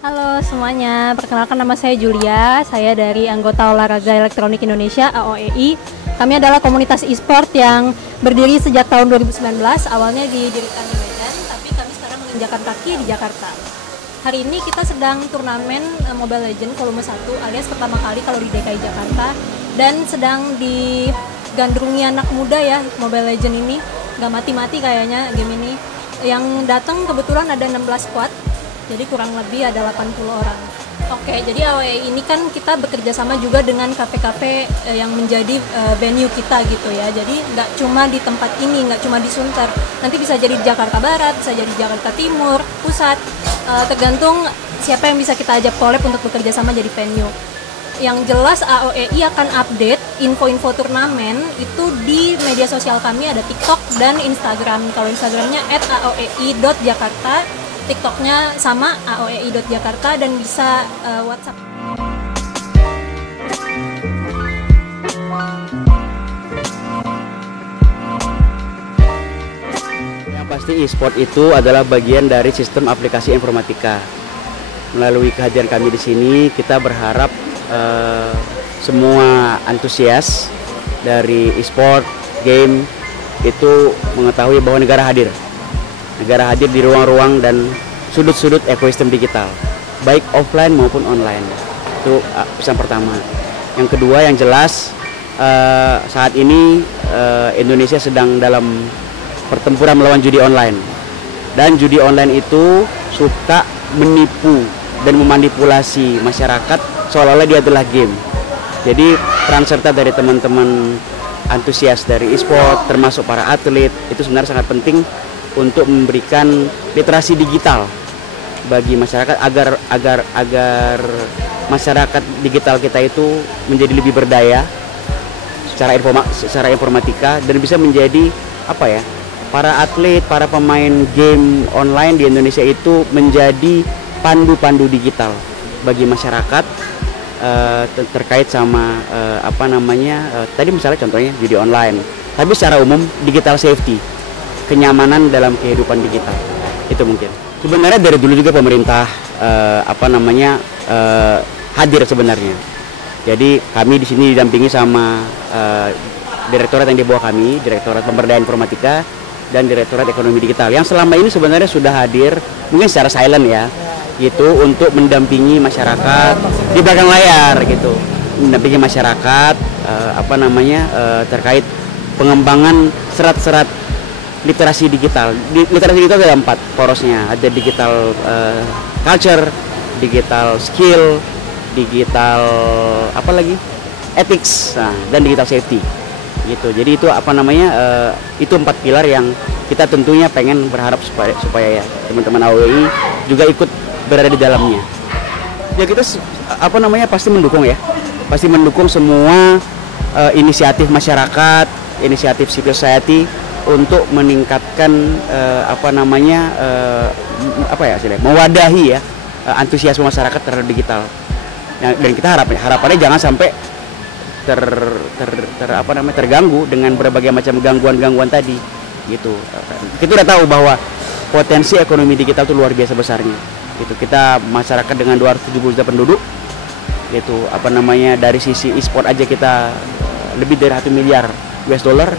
Halo semuanya, perkenalkan nama saya Julia, saya dari anggota Olahraga Elektronik Indonesia (AOEI). Kami adalah komunitas e-sport yang berdiri sejak tahun 2019, awalnya didirikan di Medan, tapi kami sekarang menginjakan kaki di Jakarta. Hari ini kita sedang turnamen Mobile Legends volume 1 alias pertama kali kalau di DKI Jakarta, dan sedang digandrungi anak muda ya. Mobile Legends ini nggak mati-mati kayaknya game ini. Yang datang kebetulan ada 16 squad. Jadi kurang lebih ada 80 orang. Oke, jadi AOEI ini kan kita bekerja sama juga dengan kafe-kafe yang menjadi venue kita gitu ya. Jadi nggak cuma di tempat ini, nggak cuma di Sunter. Nanti bisa jadi di Jakarta Barat, bisa jadi di Jakarta Timur, Pusat. Tergantung siapa yang bisa kita ajak collab untuk bekerja sama jadi venue. Yang jelas AOEI akan update info-info turnamen itu di media sosial kami, ada TikTok dan Instagram. Kalau Instagramnya @aoei.jakarta, TikToknya sama aoei.jakarta, dan bisa WhatsApp. Yang pasti e-sport itu adalah bagian dari sistem aplikasi informatika. Melalui kehadiran kami di sini, kita berharap semua antusias dari e-sport, game itu mengetahui bahwa negara hadir di ruang-ruang dan sudut-sudut ekosistem digital, baik offline maupun online. Itu pesan pertama. Yang kedua, yang jelas saat ini Indonesia sedang dalam pertempuran melawan judi online, dan judi online itu suka menipu dan memanipulasi masyarakat seolah-olah dia adalah game. Jadi peran serta dari teman-teman antusias dari e-sport, termasuk para atlet, itu sebenarnya sangat penting untuk memberikan literasi digital bagi masyarakat agar masyarakat digital kita itu menjadi lebih berdaya secara informatika, dan bisa menjadi para atlet, para pemain game online di Indonesia itu menjadi pandu-pandu digital bagi masyarakat terkait sama tadi misalnya contohnya judi online, tapi secara umum digital safety, kenyamanan dalam kehidupan digital. Itu mungkin sebenarnya dari dulu juga pemerintah hadir sebenarnya. Jadi kami di sini didampingi sama direktorat yang di bawah kami, Direktorat Pemberdayaan Informatika dan Direktorat Ekonomi Digital, yang selama ini sebenarnya sudah hadir mungkin secara silent ya, gitu, untuk mendampingi masyarakat di belakang layar gitu, mendampingi masyarakat terkait pengembangan serat-serat literasi digital. Literasi digital ada 4 porosnya, ada digital culture, digital skill, digital ethics, dan digital safety gitu. Jadi itu itu 4 pilar yang kita tentunya berharap supaya ya teman-teman AOEI juga ikut berada di dalamnya. Ya kita pasti mendukung ya, pasti mendukung semua inisiatif masyarakat, inisiatif civil society untuk meningkatkan mewadahi ya antusiasme masyarakat terhadap digital. Dan kita harapannya jangan sampai terganggu dengan berbagai macam gangguan-gangguan tadi gitu. Kita udah tahu bahwa potensi ekonomi digital itu luar biasa besarnya gitu. Kita masyarakat dengan 270 juta penduduk gitu, dari sisi e-sport aja kita lebih dari 1 miliar US dollar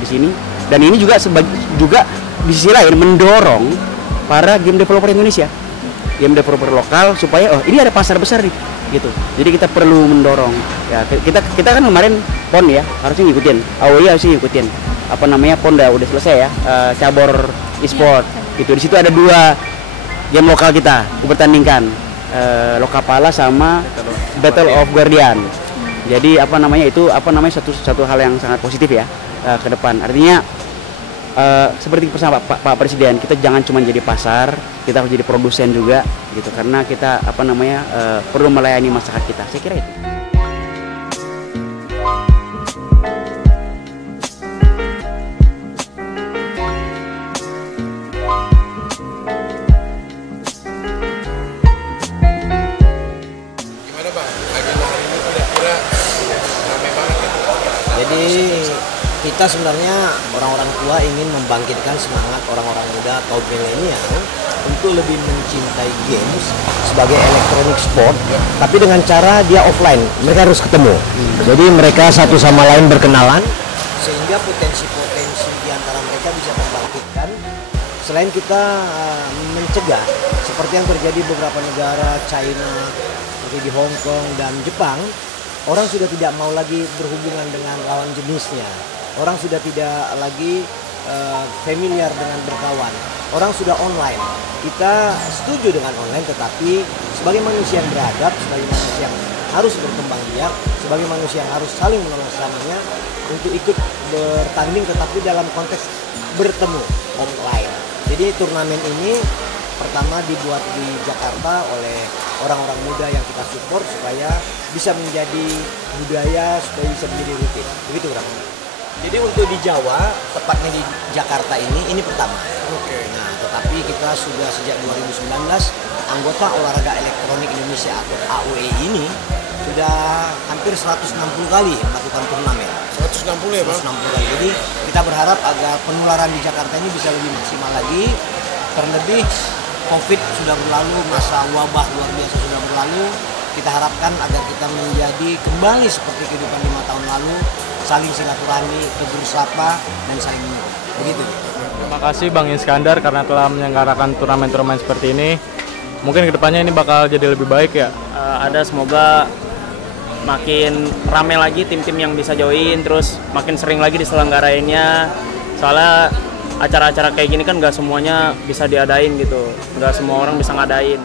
di sini. Dan ini juga di sisi lain mendorong para game developer Indonesia, game developer lokal, supaya ini ada pasar besar nih gitu. Jadi kita perlu mendorong ya. Kita kan kemarin PON ya, harusnya ngikutin, AOEI harusnya ngikutin PON udah selesai ya, cabur e-sport gitu. Di situ ada 2 game lokal kita dipertandingkan, Lokapala sama Battle of Guardian. Jadi itu satu hal yang sangat positif ya ke depan. Artinya seperti pesan Pak Presiden, kita jangan cuma jadi pasar, kita harus jadi produsen juga gitu, karena kita perlu melayani masyarakat kita. Saya kira itu. Gimana Bang? Agenda hari ini kira-kira ramai banget gitu. Jadi kita sebenarnya orang-orang tua ingin membangkitkan semangat orang-orang muda atau milenial untuk lebih mencintai games sebagai elektronik sport, tapi dengan cara dia offline, mereka harus ketemu. Jadi mereka satu sama lain berkenalan, sehingga potensi-potensi di antara mereka bisa terbangkitkan. Selain kita mencegah, seperti yang terjadi beberapa negara, China, seperti di Hong Kong dan Jepang, orang sudah tidak mau lagi berhubungan dengan lawan jenisnya. Orang sudah tidak lagi familiar dengan berkawan. Orang sudah online. Kita setuju dengan online, tetapi sebagai manusia yang beradab, sebagai manusia yang harus berkembang biak, sebagai manusia yang harus saling menolong sesamanya untuk ikut bertanding, tetapi dalam konteks bertemu online. Jadi turnamen ini pertama dibuat di Jakarta oleh orang-orang muda yang kita support supaya bisa menjadi budaya, supaya bisa menjadi rutin. Begitu kurang lebih. Jadi untuk di Jawa, tepatnya di Jakarta ini pertama. Oke. Nah, tetapi kita sudah sejak 2019 anggota olahraga elektronik Indonesia atau AOE ini sudah hampir 160 kali melakukan turnamen. 160 ya Bang? 160 kali. Jadi kita berharap agar penularan di Jakarta ini bisa lebih maksimal lagi. Terlebih COVID sudah berlalu, masa wabah luar biasa sudah berlalu. Kita harapkan agar kita menjadi kembali seperti kehidupan 5 tahun lalu, saling silaturahmi, tegur sapa, dan saling menyapa. Begitu. Terima kasih Bang Iskandar karena telah menyelenggarakan turnamen-turnamen seperti ini. Mungkin kedepannya ini bakal jadi lebih baik ya. Ada semoga makin rame lagi tim-tim yang bisa join, terus makin sering lagi diselenggarainnya. Soalnya acara-acara kayak gini kan nggak semuanya bisa diadain gitu, nggak semua orang bisa ngadain.